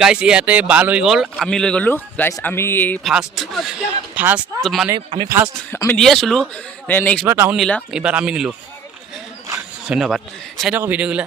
guys ইয়াতে বা লৈ গ'ল আমি লৈ গ'লোঁ গাইজ আমি ফাৰ্ষ্ট মানে আমি দি আছিলোঁ নেক্সট বাৰ টাউন নিলা এইবাৰ আমি নিলোঁ ধন্যবাদ চাই থাকক ভিডিঅ'গিলা